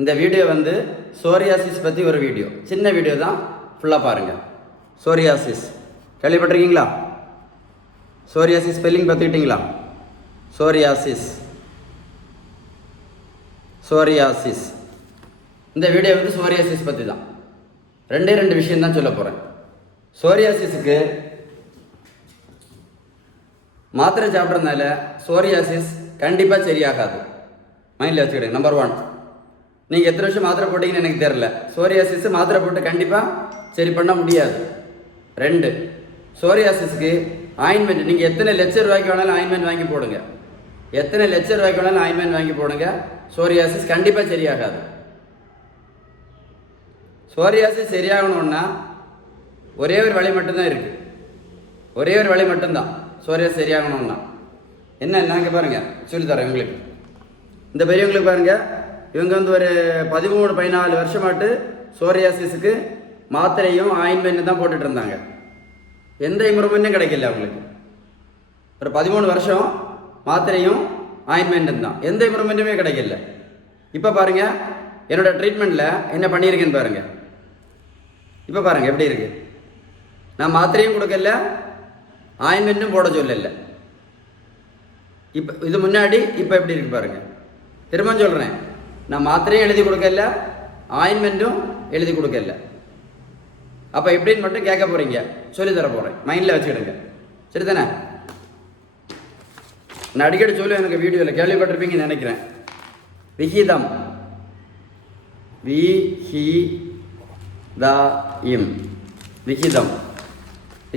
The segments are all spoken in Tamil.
இந்த வீடியோ வந்து சோரியாசிஸ் பற்றி ஒரு வீடியோ, சின்ன வீடியோ தான், ஃபுல்லாக பாருங்கள். சோரியாசிஸ் கேள்விப்பட்டிருக்கீங்களா? சோரியாசிஸ் ஸ்பெல்லிங் பார்த்துக்கிட்டீங்களா? சோரியாசிஸ் சோரியாசிஸ் இந்த வீடியோ வந்து சோரியாசிஸ் பற்றி தான். ரெண்டு விஷயம் தான் சொல்ல போகிறேன். சோரியாசிஸுக்கு மாத்திரை சாப்பிட்றதுனால சோரியாசிஸ் கண்டிப்பாக சரியாகாது. மைண்டில் வச்சுக்கிடுங்க. நம்பர் 1, நீங்கள் எத்தனை வருஷம் மாத்திரை போட்டிங்கன்னு எனக்கு தெரில. சோரியாசிஸ் மாத்திரை போட்டு கண்டிப்பாக சரி பண்ண முடியாது. 2, சோரியாசிஸ்க்கு ஆயின்மெண்ட் நீங்கள் எத்தனை லட்சம் ரூபாய்க்கு வேணாலும் ஆயின்மெண்ட் வாங்கி போடுங்க. எத்தனை லட்சம் ரூபாய்க்கு வேணாலும் ஆயின்மெண்ட் வாங்கி போடுங்க, சோரியாசிஸ் கண்டிப்பாக சரியாகாது. சோரியாசிஸ் சரியாகணும்னா ஒரே ஒரு வழி மட்டும்தான் இருக்குது. ஒரே ஒரு வழி மட்டும்தான் சோரியாசிஸ் சரியாகணும்னா. என்ன நாங்கள் பாருங்கள் சொல்லித்தரேன் உங்களுக்கு. இந்த பெரியவங்களுக்கு பாருங்கள், இவங்க வந்து ஒரு 13-14 வருஷமாட்டு சோரியாசிஸுக்கு மாத்திரையும் ஆயின்மெண்ட்டும் தான் போட்டுட்டு இருந்தாங்க. எந்த இம்ப்ரூவ்மெண்ட்டும் கிடைக்கல அவங்களுக்கு. ஒரு 13 வருஷம் மாத்திரையும் ஆயின்மெண்ட்டும் தான், எந்த இம்ப்ரூவ்மெண்ட்டுமே கிடைக்கல. இப்போ பாருங்கள் என்னோட ட்ரீட்மெண்ட்டில் என்ன பண்ணியிருக்கேன்னு பாருங்கள். இப்போ பாருங்கள் எப்படி இருக்குது. நான் மாத்திரையும் கொடுக்கல, ஆயின்மெண்ட்டும் போட சொல்லலை. இப்போ இது முன்னாடி இப்போ எப்படி இருக்குது பாருங்கள். திரும்ப சொல்கிறேன், நான் மாத்திரையும் எழுதி கொடுக்கல, ஆயின்மெண்ட்டும் எழுதி கொடுக்கல. அப்போ எப்படின்னு மட்டும் கேட்க போகிறீங்க, சொல்லித்தர போகிறேன். மைண்டில் வச்சுக்கிடுங்க, சரி தானே? நான் அடிக்கடி சொல்லுவேன், எனக்கு வீடியோவில் கேள்விப்பட்டிருப்பீங்கன்னு நினைக்கிறேன். விகிதம், விகிதம், விகிதம்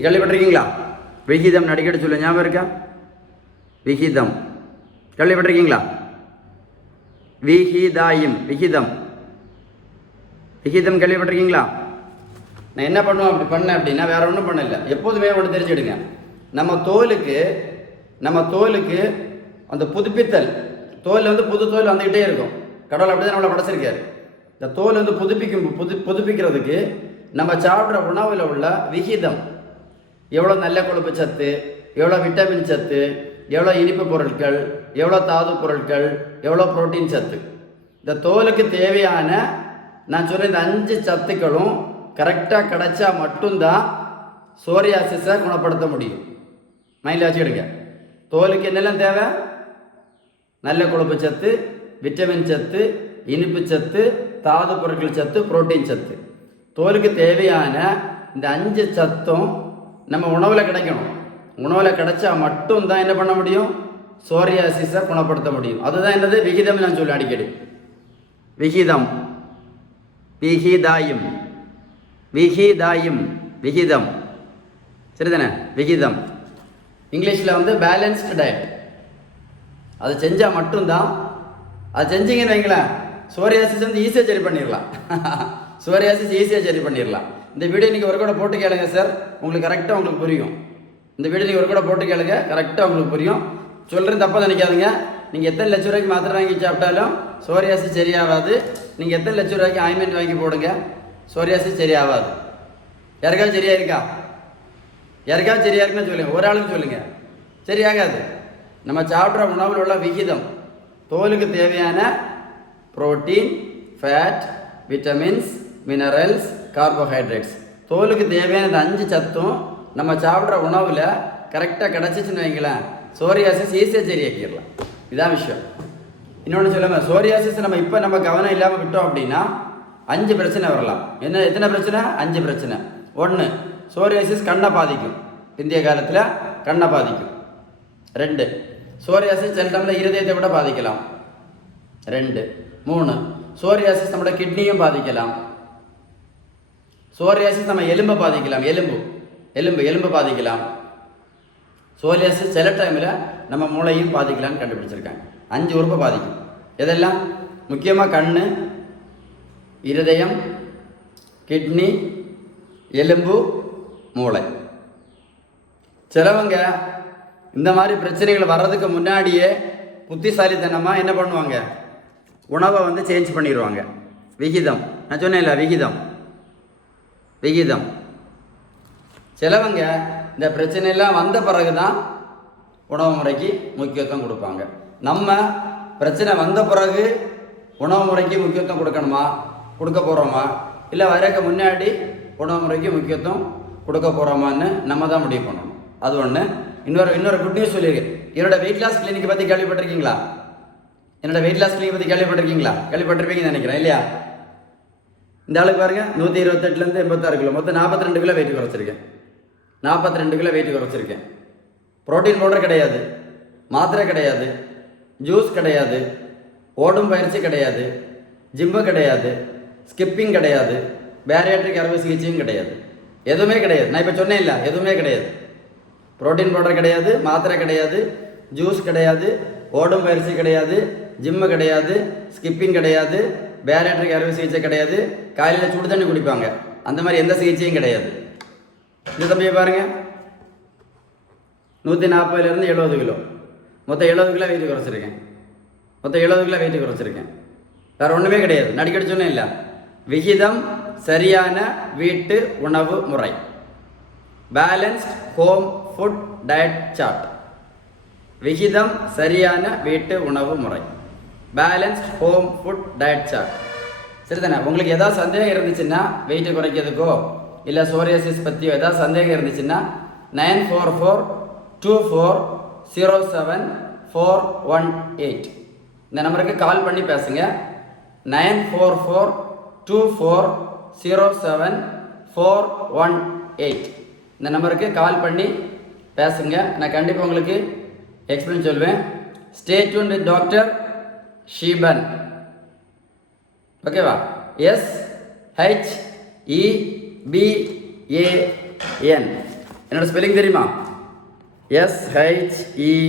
கேள்விப்பட்டிருக்கீங்களா? விகிதம் அடிக்கடி சொல்ல ஞாபகம் இருக்கா? விகிதம் கேள்விப்பட்டிருக்கீங்களா? விகிதாயும், விகிதம், விகிதம் கேள்விப்பட்டிருக்கீங்களா? நான் என்ன பண்ணுவேன் அப்படி பண்ணேன் அப்படின்னா, வேற ஒன்றும் பண்ணல. எப்போதுமே ஒன்று தெரிஞ்சுடுங்க, நம்ம தோலுக்கு அந்த புதுப்பித்தல், தோல் வந்து புது தோல் வந்துக்கிட்டே இருக்கும். கடவுள் அப்படி தான் நம்மளை படைச்சிருக்காரு. இந்த தோல் வந்து புதுப்பிக்கிறதுக்கு நம்ம சாப்பிட்ற உணவில் உள்ள விகிதம், எவ்வளோ நல்ல கொழுப்பு சத்து, எவ்வளோ விட்டமின் சத்து, எவ்வளோ இனிப்பு பொருட்கள், எவ்வளோ தாது பொருட்கள், எவ்வளோ புரோட்டீன் சத்து, இந்த தோலுக்கு தேவையான நான் சொல்கிற இந்த 5 சத்துக்களும் கரெக்டாக கிடைச்சா மட்டும்தான் சோரியாசிஸை குணப்படுத்த முடியும். மைண்டில் வச்சுக்கிடுங்க. தோலுக்கு என்னெல்லாம் தேவை? நல்ல கொழுப்பு சத்து, விட்டமின் சத்து, இனிப்பு சத்து, தாது பொருட்கள் சத்து, புரோட்டீன் சத்து. தோலுக்கு தேவையான இந்த 5 சத்தும் நம்ம உணவில் கிடைக்கணும். உணவில் கிடைச்சா மட்டும்தான் என்ன பண்ண முடியும்? சோரியாசிஸை குணப்படுத்த முடியும். அதுதான் என்னது? விகிதம். நான் சொல்ல அடிக்கடி விகிதம், விகிதாயும், விகிதாயும், விகிதம், சரிதானே? விகிதம் இங்கிலீஷில் வந்து பேலன்ஸ்டு டயட். அது செஞ்சால் மட்டும்தான், அது செஞ்சீங்கன்னு வைங்களேன், சோரியாசிஸ் வந்து ஈஸியாக சரி பண்ணிடலாம். சோரியாசிஸ் ஈஸியாக சரி பண்ணிடலாம். இந்த வீடியோ நீங்கள் ஒரு கூட போட்டு கேளுங்க சார், உங்களுக்கு கரெக்டாக உங்களுக்கு புரியும். இந்த வீடியோ நீங்கள் ஒரு கூட போட்டு கேளுங்க, கரெக்டாக உங்களுக்கு புரியும். சொல்கிறேன், தப்பாக நினைக்காதுங்க. நீங்கள் எத்தனை லட்ச ரூபாய்க்கு மாத்திரை வாங்கி சாப்பிட்டாலும் சோரியாசிஸ் சரியாகாது. நீங்கள் எத்தனை லட்ச ரூபாய்க்கு ஆயின்மெண்ட் வாங்கி போடுங்க, சோரியாசிஸ் சரியாகாது. யாருக்காவது சரியா இருக்கா? யாருக்காவது சரியா இருக்குன்னு சொல்லுங்கள். ஒரு ஆளுக்கு சொல்லுங்கள், சரியாகாது. நம்ம சாப்பிட்ற உணவில் உள்ள விகிதம், தோலுக்கு தேவையான protein, fat, vitamins, minerals, carbohydrates, தோலுக்கு தேவையான இந்த 5 சத்தும் நம்ம சாப்பிட்ற உணவில் கரெக்டாக கிடச்சிச்சின்னு வைங்களேன், சோரியாசிஸ் ஈஸியாக சரியாக்கிடலாம். இதான் விஷயம். இன்னொன்று சொல்லுங்கள், சோரியாசிஸ் நம்ம கவனம் இல்லாமல் விட்டோம் அப்படின்னா 5 பிரச்சனை வரலாம். எத்தனை பிரச்சனை? 5 பிரச்சனை. 1, சோரியாசிஸ் கண்ணை பாதிக்கும். இந்திய காலத்தில் கண்ணை பாதிக்கும். 2, சோரியாசிஸ் சில டைமில் இருதயத்தை விட பாதிக்கலாம். 2, 3, சோரியாசிஸ் நம்மளோட கிட்னியும் பாதிக்கலாம். சோரியாசிஸ் நம்ம எலும்பை பாதிக்கலாம். எலும்பு பாதிக்கலாம். சோரியாசிஸ் சில டைமில் நம்ம மூளையும் பாதிக்கலாம்னு கண்டுபிடிச்சிருக்காங்க. 5 உறுப்பை பாதிக்கும். எதெல்லாம்? முக்கியமாக கண், இருதயம், கிட்னி, எலும்பு, மூளை. சிலவங்க இந்த மாதிரி பிரச்சனைகள் வர்றதுக்கு முன்னாடியே புத்திசாலித்தனமாக என்ன பண்ணுவாங்க? உணவை வந்து சேஞ்ச் பண்ணிடுவாங்க. விகிதம், நான் சொன்னேன்ல, விகிதம். சிலவங்க இந்த பிரச்சனையெல்லாம் வந்த பிறகு தான் உணவு முறைக்கு முக்கியத்துவம் கொடுப்பாங்க. நம்ம பிரச்சனை வந்த பிறகு உணவு முறைக்கு முக்கியத்துவம் கொடுக்கணுமா, கொடுக்க போகிறோமா, இல்லை வரக்கு முன்னாடி உணவு முறைக்கு முக்கியத்துவம் கொடுக்க போகிறோமான்னு நம்ம தான் முடிவு பண்ணணும். அது ஒன்று. இன்னொரு குட் நியூஸ் சொல்லியிருக்கேன். என்னோட வெயிட் லாஸ் கிளினிக் பற்றி கேள்விப்பட்டிருக்கீங்களா? என்னோட வெயிட் லாஸ் கிளினிக் பற்றி கேள்விப்பட்டிருக்கீங்களா? கேள்விப்பட்டிருப்பீங்கன்னு நினைக்கிறேன் இல்லையா? இந்த ஆளுக்கு பாருங்க 128லேருந்து 86 கிலோ, மொத்தம் 42 கிலோ வெயிட் குறைச்சிருக்கேன். 42 கிலோ வெயிட் குறைச்சிருக்கேன். ப்ரோட்டீன் பவுடர் கிடையாது, மாத்திரை கிடையாது, ஜூஸ் கிடையாது, ஓடும் பயிற்சி கிடையாது, ஜிம்மு கிடையாது, ஸ்கிப்பிங் கிடையாது, பேரியாட்ரிக் அறுவை சிகிச்சையும் கிடையாது, எதுவுமே கிடையாது. நான் இப்போ சொன்னேன் இல்லை, எதுவுமே கிடையாது. ப்ரோட்டீன் பவுடர் கிடையாது, மாத்திரை கிடையாது, ஜூஸ் கிடையாது, ஓடும் பயிற்சி கிடையாது, ஜிம்மு கிடையாது, ஸ்கிப்பிங் கிடையாது, பேரியாட்ரிக் அறுவை சிகிச்சை கிடையாது, காலையில் சுடு தண்ணி குடிப்பாங்க, அந்த மாதிரி எந்த சிகிச்சையும் கிடையாது. இந்த தம்பியை பாருங்க, 140லேருந்து 70 கிலோ, மொத்தம் 70 கிலோ வெயிட் குறைச்சிருக்கேன். மொத்தம் 70 கிலோ வெயிட் குறைச்சிருக்கேன். வேறு ஒன்றுமே கிடையாது. நடிக்கடி சொன்னேன் இல்லை, விகிதம் சரியான வீட்டு உணவு முறை, balanced home food diet chart. விகிதம் சரியான வீட்டு உணவு முறை, balanced home food diet chart. சரிதானே? உங்களுக்கு ஏதாவது சந்தேகம் இருந்துச்சுன்னா, வெயிட்டு குறைக்கிறதுக்கோ இல்லை சோரியாசிஸ் பற்றியோ ஏதாவது சந்தேகம் இருந்துச்சுன்னா 9442407418 இந்த நம்பருக்கு கால் பண்ணி பேசுங்க. 9442407418 இந்த நம்பருக்கு கால் பண்ணி பேசுங்க. நான் கண்டிப்பாக உங்களுக்கு எக்ஸ்பிளைன் சொல்வேன். Stay tune with doctor Sheeban. ஓகேவா? SHEBAN. என்னோட ஸ்பெல்லிங் தெரியுமா? SHEBAN.